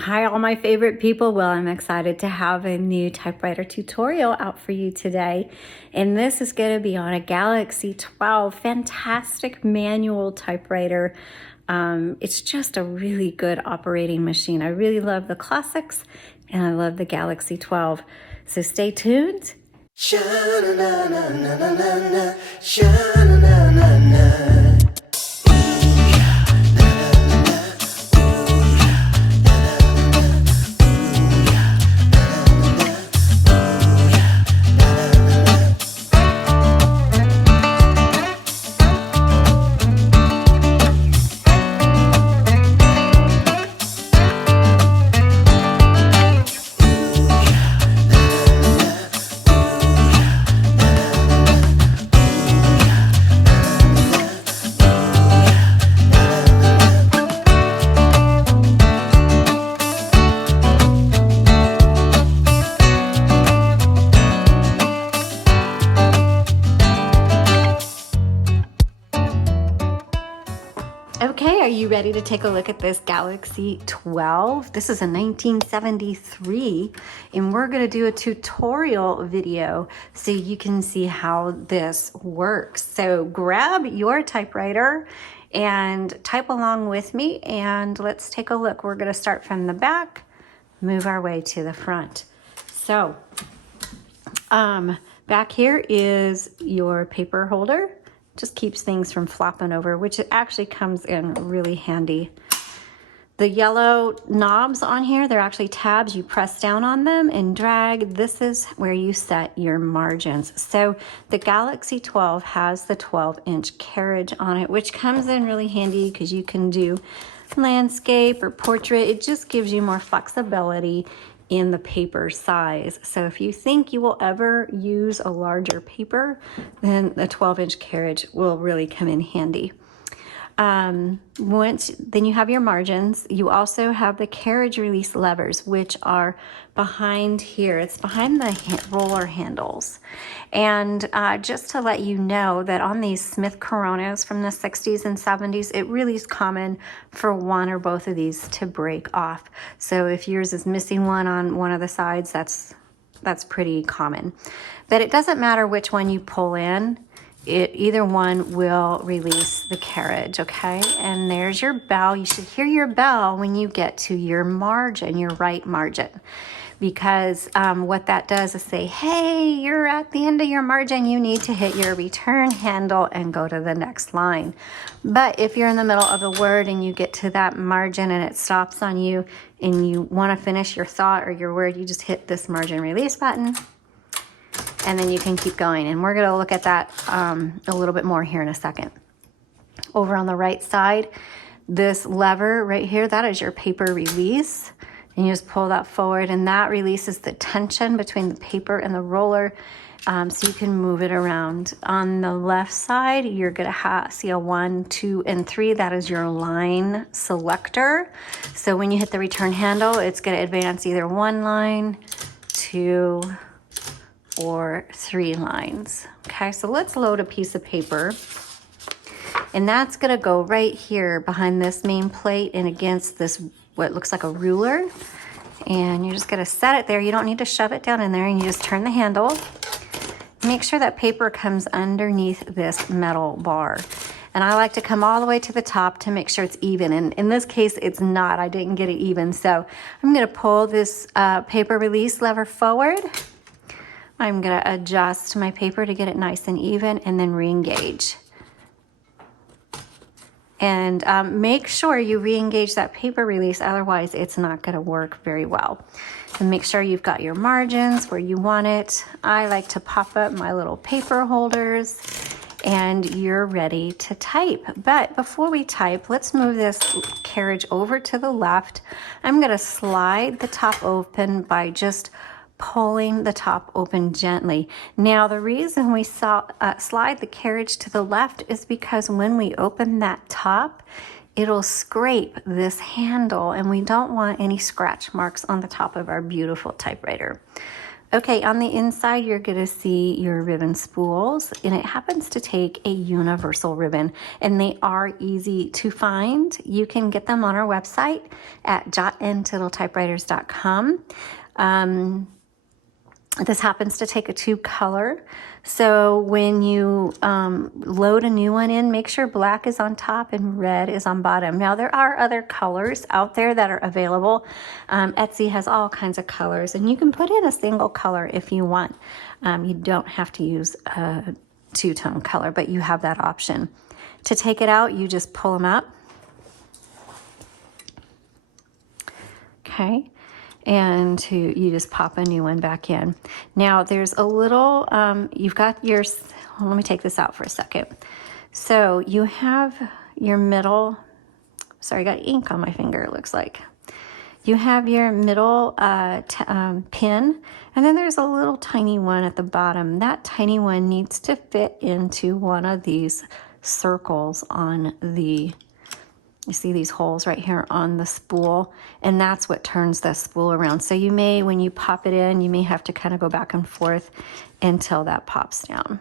Hi, all my favorite people. Well, I'm excited to have a new typewriter tutorial out for you today. And this is going to be on a Galaxie 12, fantastic manual typewriter. It's just a really good operating machine. I really love the classics and I love the Galaxie 12. So stay tuned. Sha-na-na-na-na-na-na, sha-na-na-na-na. Okay, are you ready to take a look at this Galaxie 12? This is a 1973, and we're going to do a tutorial video so you can see how this works. So grab your typewriter and type along with me, and let's take a look. We're going to start from the back, move our way to the front. So back here is your paper holder. Just keeps things from flopping over, which it actually comes in really handy. The yellow knobs on here, they're actually tabs. You press down on them and drag. This is where you set your margins. So the Galaxie 12 has the 12-inch carriage on it, which comes in really handy because you can do landscape or portrait. It just gives you more flexibility in the paper size. So if you think you will ever use a larger paper, then the 12-inch carriage will really come in handy. Then you have your margins. You also have the carriage release levers, which are behind here. It's behind the roller handles. And just to let you know that on these Smith Coronas from the 60s and 70s, it really is common for one or both of these to break off. So if yours is missing one on one of the sides, that's pretty common. But it doesn't matter which one you pull in. Either one will release the carriage, okay? And there's your bell. You should hear your bell when you get to your margin, your right margin, because what that does is say, hey, you're at the end of your margin. You need to hit your return handle and go to the next line. But if you're in the middle of a word and you get to that margin and it stops on you and you want to finish your thought or your word, you just hit this margin release button. And then you can keep going. And we're going to look at that a little bit more here in a second. Over on the right side, this lever right here, that is your paper release. And you just pull that forward, and that releases the tension between the paper and the roller, so you can move it around. On the left side, you're going to see a 1, 2, and 3. That is your line selector. So when you hit the return handle, it's going to advance either 1 line, 2, or 3 lines. Okay, so let's load a piece of paper, and that's going to go right here behind this main plate and against this what looks like a ruler, and you're just going to set it there. You don't need to shove it down in there, and you just turn the handle. Make sure that paper comes underneath this metal bar, and I like to come all the way to the top to make sure it's even, and in this case it's not. I didn't get it even, so I'm going to pull this paper release lever forward. I'm going to adjust my paper to get it nice and even, and then re-engage. And make sure you re-engage that paper release, otherwise it's not going to work very well. And make sure you've got your margins where you want it. I like to pop up my little paper holders, and you're ready to type. But before we type, let's move this carriage over to the left. I'm going to slide the top open by just pulling the top open gently. Now, the reason we slide the carriage to the left is because when we open that top, it'll scrape this handle, and we don't want any scratch marks on the top of our beautiful typewriter. Okay, on the inside, you're gonna see your ribbon spools, and it happens to take a universal ribbon, and they are easy to find. You can get them on our website at jotandtittletypewriters.com. This happens to take a tube color. So when you load a new one in, make sure black is on top and red is on bottom. Now there are other colors out there that are available. Etsy has all kinds of colors, and you can put in a single color if you want. You don't have to use a two-tone color, but you have that option. To take it out, you just pull them up. Okay. And you just pop a new one back in. Now there's a little, you've got your, well, let me take this out for a second. So you have your middle, sorry, I got ink on my finger, it looks like. You have your middle pin, and then there's a little tiny one at the bottom. That tiny one needs to fit into one of these circles on the, you see these holes right here on the spool, and that's what turns the spool around. So you may, when you pop it in, you may have to kind of go back and forth until that pops down.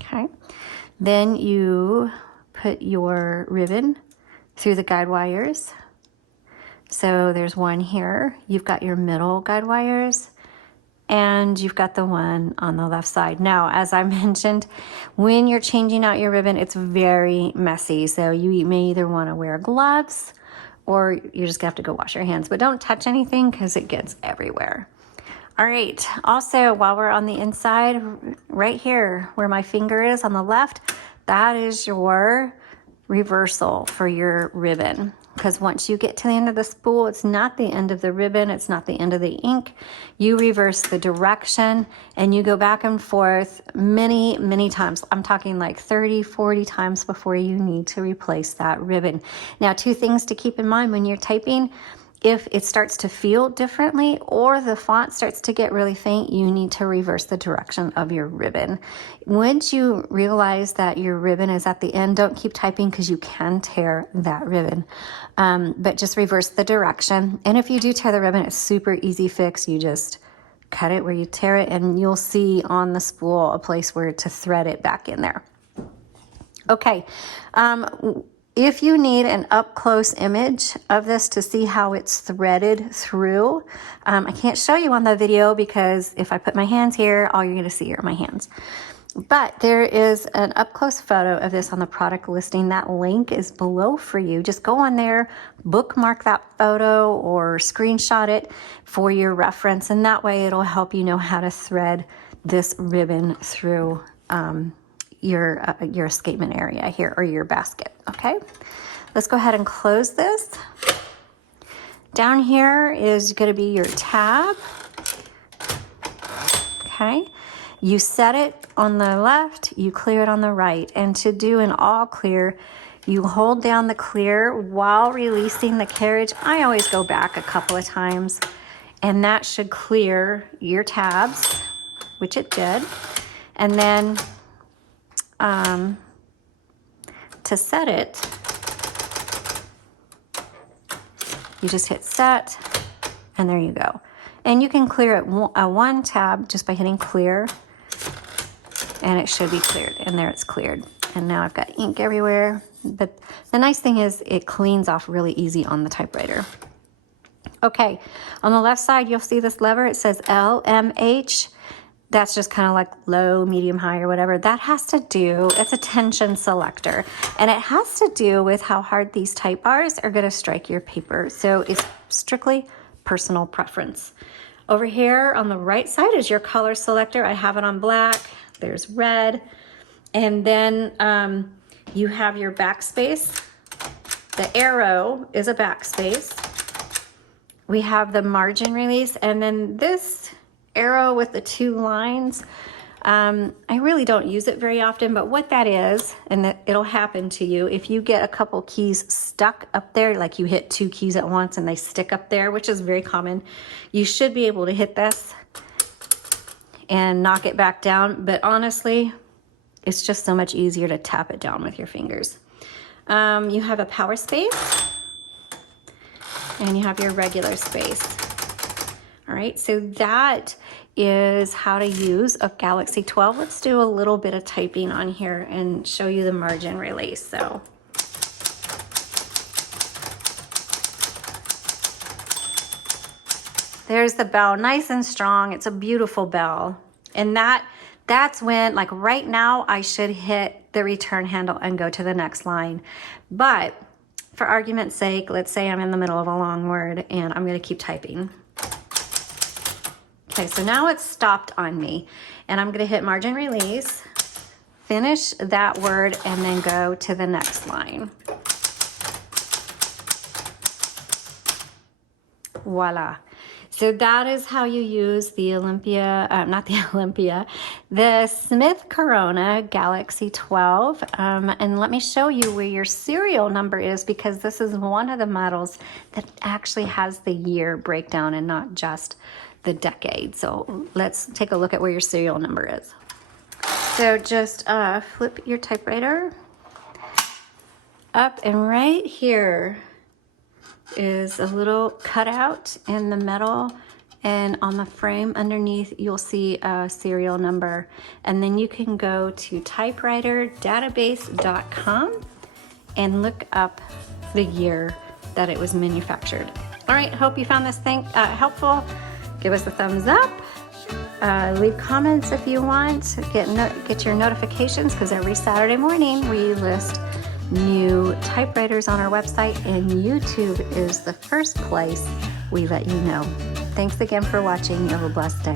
Okay. Then you put your ribbon through the guide wires. So there's one here. You've got your middle guide wires, and you've got the one on the left side. Now, as I mentioned, when you're changing out your ribbon, it's very messy. So you may either want to wear gloves, or you're just gonna have to go wash your hands, but don't touch anything because it gets everywhere. All right, also while we're on the inside, right here where my finger is on the left, that is your reversal for your ribbon. Because once you get to the end of the spool, it's not the end of the ribbon, it's not the end of the ink. You reverse the direction and you go back and forth many, many times. I'm talking like 30, 40 times before you need to replace that ribbon. Now, two things to keep in mind when you're typing. If it starts to feel differently or the font starts to get really faint, you need to reverse the direction of your ribbon. Once you realize that your ribbon is at the end, don't keep typing because you can tear that ribbon. But just reverse the direction. And if you do tear the ribbon, it's super easy fix. You just cut it where you tear it, and you'll see on the spool a place where to thread it back in there. Okay. If you need an up-close image of this to see how it's threaded through, I can't show you on the video because if I put my hands here, all you're going to see are my hands. But there is an up-close photo of this on the product listing. That link is below for you. Just go on there, bookmark that photo or screenshot it for your reference, and that way it'll help you know how to thread this ribbon through your escapement area here, or your basket. Okay, let's go ahead and close this. Down here is going to be your tab. Okay, you set it on the left, you clear it on the right, and to do an all clear, you hold down the clear while releasing the carriage. I always go back a couple of times, and that should clear your tabs, which it did. And then to set it, you just hit set, and there you go. And you can clear it one tab just by hitting clear, and it should be cleared. And there it's cleared. And now I've got ink everywhere. But the nice thing is it cleans off really easy on the typewriter. Okay, on the left side, you'll see this lever. It says LMH. That's just kind of like low, medium, high, or whatever. That has to do, it's a tension selector. And it has to do with how hard these type bars are gonna strike your paper. So it's strictly personal preference. Over here on the right side is your color selector. I have it on black, there's red. And then you have your backspace. The arrow is a backspace. We have the margin release, and then this arrow with the two lines. I really don't use it very often, but what that is, and it'll happen to you, if you get a couple keys stuck up there, like you hit two keys at once and they stick up there, which is very common, you should be able to hit this and knock it back down. But honestly, it's just so much easier to tap it down with your fingers. You have a power space, and you have your regular space. All right, so that is how to use a Galaxie 12. Let's do a little bit of typing on here and show you the margin release. So there's the bell, nice and strong. It's a beautiful bell. And that's when, like right now, I should hit the return handle and go to the next line. But for argument's sake, let's say I'm in the middle of a long word and I'm gonna keep typing. Okay, so now it's stopped on me and I'm gonna hit margin release, finish that word, and then go to the next line. Voila. So that is how you use the the Smith Corona Galaxie 12. And let me show you where your serial number is, because this is one of the models that actually has the year breakdown and not just the decade. So let's take a look at where your serial number is. So just flip your typewriter up, and right here is a little cutout in the metal, and on the frame underneath you'll see a serial number, and then you can go to typewriterdatabase.com and look up the year that it was manufactured. All right, hope you found this thing helpful. Give us a thumbs up, leave comments if you want, get your notifications, because every Saturday morning we list new typewriters on our website, and YouTube is the first place we let you know. Thanks again for watching. You have a blessed day.